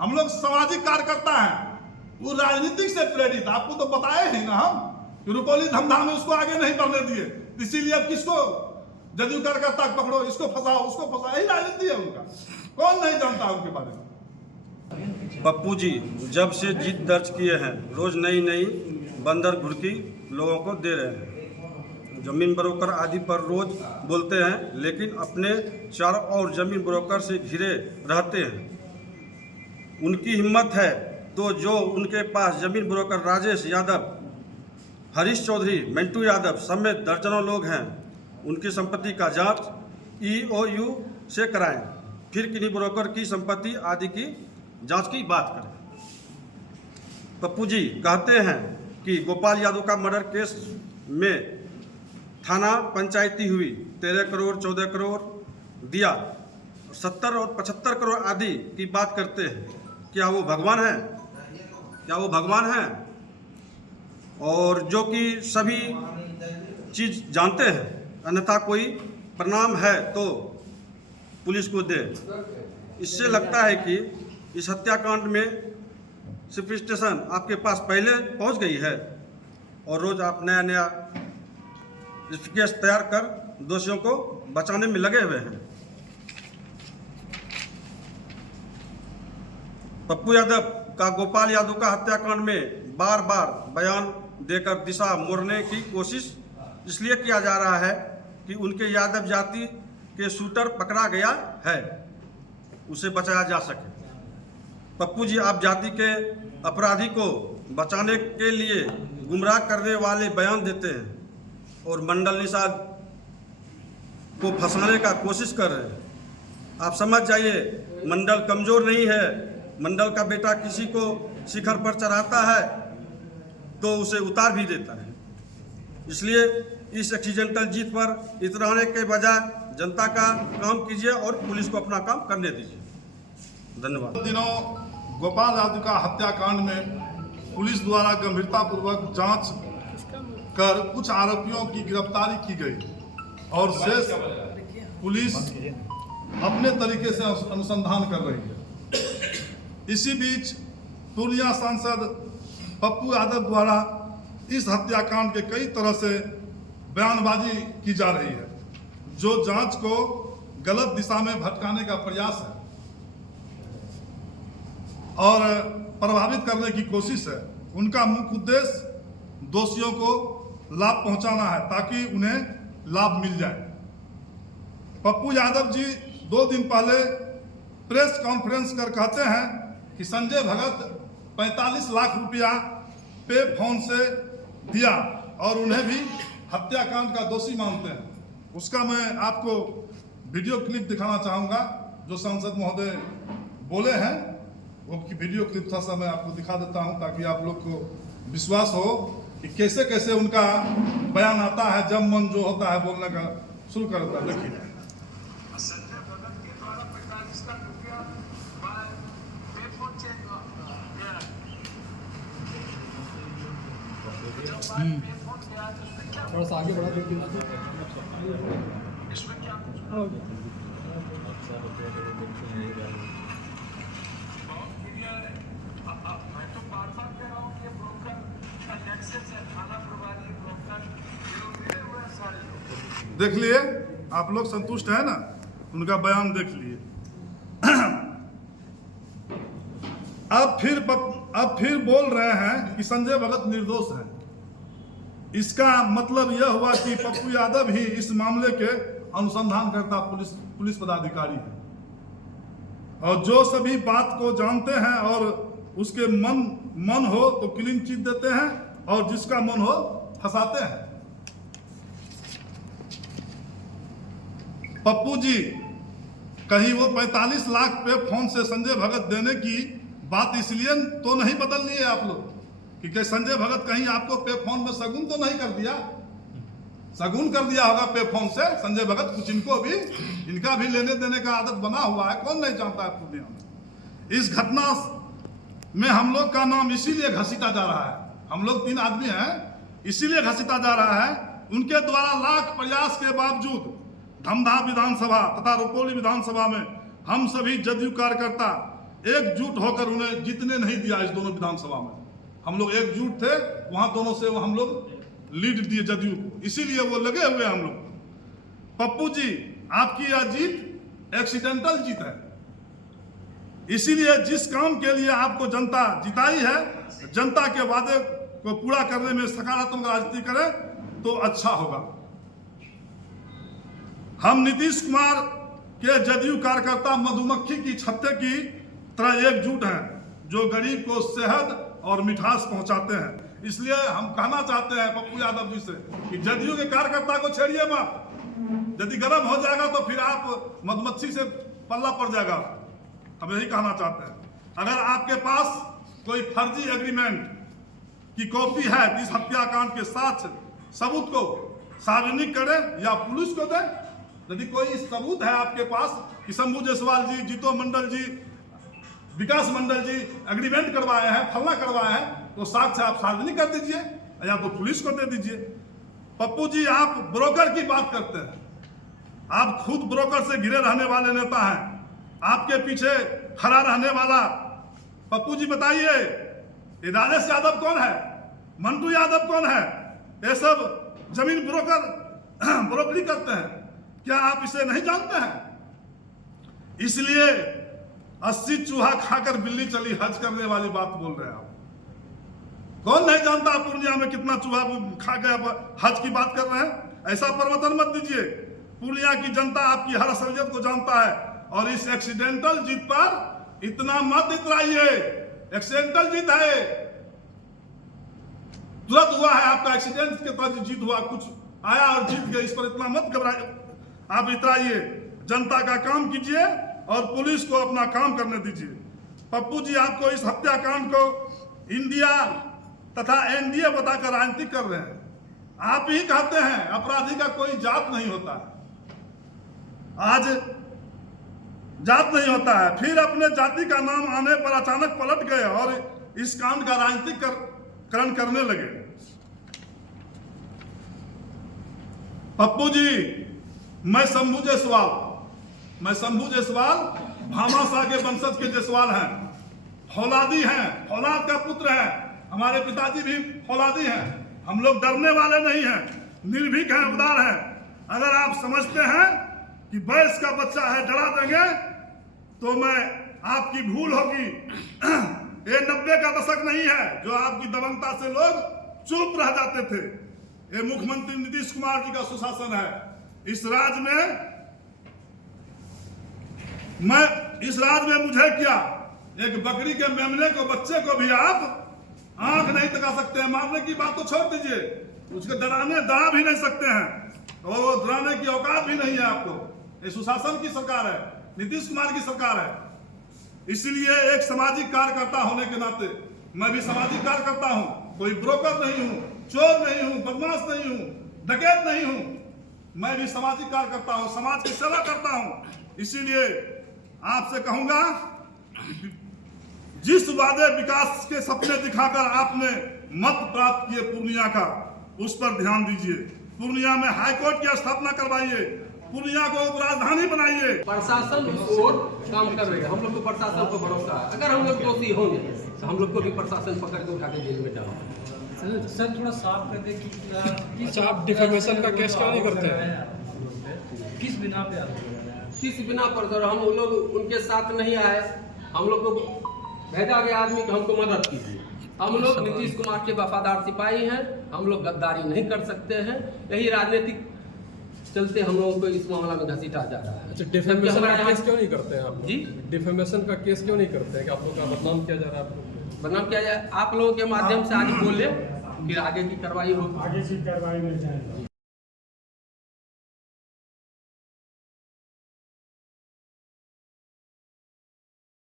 हम लोग सामाजिक कार्यकर्ता हैं, वो राजनीतिक से प्रेरित। आपको तो बताए ही ना हम कि रुपौली धमधाम में उसको आगे नहीं बढ़ने दिए, इसीलिए अब किसको जदयू कार्यकर्ता पकड़ो, इसको फंसाओ, उसको फंसाओ, यही राजनीति है उनका। कौन नहीं जानता उनके बारे में। पप्पू जी जब से जीत दर्ज किए हैं रोज नई नई बंदर घुड़की लोगों को दे रहे हैं। जमीन ब्रोकर आदि पर रोज बोलते हैं, लेकिन अपने चारों ओर जमीन ब्रोकर से घिरे रहते हैं। उनकी हिम्मत है तो जो उनके पास जमीन ब्रोकर राजेश यादव, हरीश चौधरी, मिंटू यादव समेत दर्जनों लोग हैं, उनकी संपत्ति का जांच EOU से कराएं, फिर किन्हीं ब्रोकर की संपत्ति आदि की जांच की बात करें। पप्पू जी कहते हैं कि गोपाल यादव का मर्डर केस में थाना पंचायती हुई, 13 करोड़ 14 करोड़ दिया, 70 और 75 करोड़ आदि की बात करते हैं। क्या वो भगवान है? क्या वो भगवान है? और जो कि सभी चीज़ जानते हैं, अन्यथा कोई प्रणाम है तो पुलिस को दे। इससे लगता है कि इस हत्याकांड में सोफिस्टिकेशन आपके पास पहले पहुंच गई है और रोज आप नया नया केस तैयार कर दोषियों को बचाने में लगे हुए हैं। पप्पू यादव का गोपाल यादव का हत्याकांड में बार बार बयान देकर दिशा मोड़ने की कोशिश इसलिए किया जा रहा है कि उनके यादव जाति के शूटर पकड़ा गया है, उसे बचाया जा सके। पप्पू जी आप जाति के अपराधी को बचाने के लिए गुमराह करने वाले बयान देते हैं और मंडल निषाद को फंसाने का कोशिश कर रहे हैं। आप समझ जाइए, मंडल कमज़ोर नहीं है। मंडल का बेटा किसी को शिखर पर चढ़ाता है तो उसे उतार भी देता है। इसलिए इस एक्सीडेंटल जीत पर इतराने के बजाय जनता का काम कीजिए और पुलिस को अपना काम करने दीजिए। धन्यवाद। दिनों गोपाल यादव का हत्याकांड में पुलिस द्वारा गंभीरतापूर्वक जांच कर कुछ आरोपियों की गिरफ्तारी की गई और शेष पुलिस अपने तरीके से अनुसंधान कर रही है। इसी बीच पूर्णिया सांसद पप्पू यादव द्वारा इस हत्याकांड के कई तरह से बयानबाजी की जा रही है, जो जांच को गलत दिशा में भटकाने का प्रयास है और प्रभावित करने की कोशिश है। उनका मुख्य उद्देश्य दोषियों को लाभ पहुंचाना है ताकि उन्हें लाभ मिल जाए। पप्पू यादव जी 2 दिन पहले प्रेस कॉन्फ्रेंस कर कहते हैं कि संजय भगत 45 लाख रुपया पे फोन से दिया और उन्हें भी हत्याकांड का दोषी मानते हैं। उसका मैं आपको वीडियो क्लिप दिखाना चाहूँगा जो सांसद महोदय बोले हैं। वो वीडियो क्लिप था सा मैं आपको दिखा देता हूँ ताकि आप लोग को विश्वास हो कि कैसे कैसे उनका बयान आता है जब मन जो होता है बोलने का शुरू कर देता है। देखिए, संजय भगत के द्वारा 45 लाख रुपया पेफोन चेक थोड़ा सा आगे बढ़ा देती हूँ। इसमें क्या मैं तो बार बार कह रहा हूँ कि ब्रोकर का नेक्सस है, थाना प्रभारी ब्रोकर मिले हुए सारे लोग। देख लिए आप लोग संतुष्ट है ना? उनका बयान देख लिए। अब फिर बोल रहे हैं कि संजय भगत निर्दोष है। इसका मतलब यह हुआ कि पप्पू यादव ही इस मामले के अनुसंधानकर्ता पुलिस पदाधिकारी है और जो सभी बात को जानते हैं और उसके मन हो तो क्लीन चिट देते हैं और जिसका मन हो फंसाते हैं। पप्पू जी कहीं वो 45 लाख पे फोन से संजय भगत देने की बात इसलिए तो नहीं बदल लिए आप लोग कि संजय भगत कहीं आपको पे फोन में शगुन तो नहीं कर दिया? शगुन कर दिया होगा पे फोन से संजय भगत। कुछ इनका भी लेने देने का आदत बना हुआ है, कौन नहीं जानता है पूर्णिया में। इस घटना में हम लोग का नाम इसीलिए घसीटा जा रहा है। हम लोग 3 आदमी हैं, इसीलिए घसीटा जा रहा है। उनके द्वारा लाख प्रयास के बावजूद धमधा विधानसभा तथा रुपौली विधानसभा में हम सभी जदयू कार्यकर्ता एकजुट होकर उन्हें जीतने नहीं दिया इस दोनों विधानसभा में। हम लोग एकजुट थे, वहां दोनों से हम लोग लीड दिए जदयू को, इसीलिए वो लगे हुए हम लोग। पप्पू जी, आपकी यह जीत एक्सीडेंटल जीत है, इसीलिए जिस काम के लिए आपको जनता जिताई है, जनता के वादे को पूरा करने में सकारात्मक राजनीति करें तो अच्छा होगा। हम नीतीश कुमार के जदयू कार्यकर्ता मधुमक्खी की छत्ते की तरह एकजुट हैं, जो गरीब को सेहत और मिठास पहुंचाते हैं। इसलिए हम कहना चाहते हैं पप्पू यादव जी से कि जदयू के कार्यकर्ता को छेड़िए मत, यदि गर्म हो जाएगा तो फिर आप मधुमक्खी से पल्ला पड़ जाएगा। हम यही कहना चाहते हैं। अगर आपके पास कोई फर्जी एग्रीमेंट की कॉपी है इस हत्याकांड के साथ, सबूत को सार्वजनिक करें या पुलिस को दें। यदि कोई सबूत है आपके पास कि शंभू जायसवाल जी, जीतो मंडल जी, विकास मंडल जी एग्रीमेंट करवाए हैं, फलना करवाए हैं, तो साक्ष्य आप सार्वजनिक कर दीजिए या तो पुलिस को दे दीजिए। पप्पू जी, आप ब्रोकर की बात करते हैं, आप खुद ब्रोकर से घिरे रहने वाले नेता हैं। आपके पीछे खड़ा रहने वाला पप्पू जी, बताइए ये राजेश यादव कौन है, मंटू यादव कौन है? ये सब जमीन ब्रोकरी करते हैं, क्या आप इसे नहीं जानते हैं? इसलिए 80 चूहा खाकर बिल्ली चली हज करने वाली बात बोल रहे हैं आप। कौन नहीं जानता पूर्णिया में कितना चूहा खा के आप हज की बात कर रहे हैं? ऐसा प्रवचन मत दीजिए। पूर्णिया की जनता आपकी हर असलियत को जानता है, और इस एक्सीडेंटल जीत पर इतना मत इतराइए। एक्सीडेंटल जीत है, तुरंत हुआ है, आपका एक्सीडेंट के तहत जीत हुआ, कुछ आया और जीत गए, इस पर इतना मत घबराइए, आप इतराइए। जनता का काम कीजिए और पुलिस को अपना काम करने दीजिए। पप्पू जी, आपको इस हत्याकांड को इंडिया तथा एनडीए बताकर राजनीति कर रहे हैं। आप ही कहते हैं अपराधी का कोई जात नहीं होता है, आज जात नहीं होता है, फिर अपने जाति का नाम आने पर अचानक पलट गए और इस कांड का राजनीतिकरण करने लगे। पप्पू जी, मैं शंभू जायसवाल भामाशाह के वंशज के जायसवाल हैं, फौलादी हैं, फौलाद का पुत्र है। हमारे पिताजी भी फौलादी हैं। हम लोग डरने वाले नहीं हैं, निर्भीक हैं, उदार हैं। अगर आप समझते हैं कि बैस का बच्चा है, डरा देंगे, तो मैं आपकी भूल होगी। ये 90 का दशक नहीं है जो आपकी दबंगता से लोग चुप रह जाते थे। ये मुख्यमंत्री नीतीश कुमार जी का सुशासन है। इस राज्य में मुझे क्या, एक बकरी के मेमने को, बच्चे को भी आप आंख नहीं तका सकते हैं। मारने की बात तो छोड़ दीजिए, उसके डरा भी नहीं सकते हैं, और वो डराने की औकात भी नहीं है आपको। ये सुशासन की सरकार है, नीतीश कुमार की सरकार है। इसलिए एक सामाजिक कार्यकर्ता होने के नाते मैं भी सामाजिक कार्यकर्ता हूं, कोई ब्रोकर नहीं हूं, चोर नहीं हूं, बदमाश नहीं हूं, डकैत नहीं हूं। मैं भी सामाजिक कार्यकर्ता हूं, समाज की सेवा करता हूं। इसीलिए आपसे कहूंगा, जिस वादे विकास के सपने दिखाकर आपने मत प्राप्त किए पूर्णिया का, उस पर ध्यान दीजिए। पूर्णिया में हाईकोर्ट की स्थापना करवाइए, पूर्णिया को उपराजधानी बनाइए। प्रशासन और काम कर रहे हैं, हम लोग को प्रशासन को भरोसा है। अगर हम लोग दोषी होंगे तो हम लोग को भी प्रशासन पकड़ के उठा के जेल में डालो। सर थोड़ा साफ कर दे कि अच्छा, आप डिफेमेशन का केस क्यों नहीं करते हैं? किस बिना पे आते हैं? किस बिना पर सर हम लोग उनके साथ नहीं आए, हम लोग को भेजा गया आदमी को हमको मदद कीजिए। हम लोग नीतीश कुमार के वफादार सिपाही हैं, हम लोग गद्दारी नहीं कर सकते हैं। यही राजनीतिक चलते हम लोगों को इस मामला में घसीटा जा रहा है। अच्छा, डिफेमेशन का केस क्यों नहीं करते हैं आप? जी, डिफेमेशन का केस क्यों नहीं करते हैं कि आप लोग का बदनाम किया जा रहा है? आप लोग बदनाम किया जाए, आप लोगों के माध्यम से आज बोले, फिर आगे की कार्रवाई होगी। आगे से कार्रवाई में जाएगा।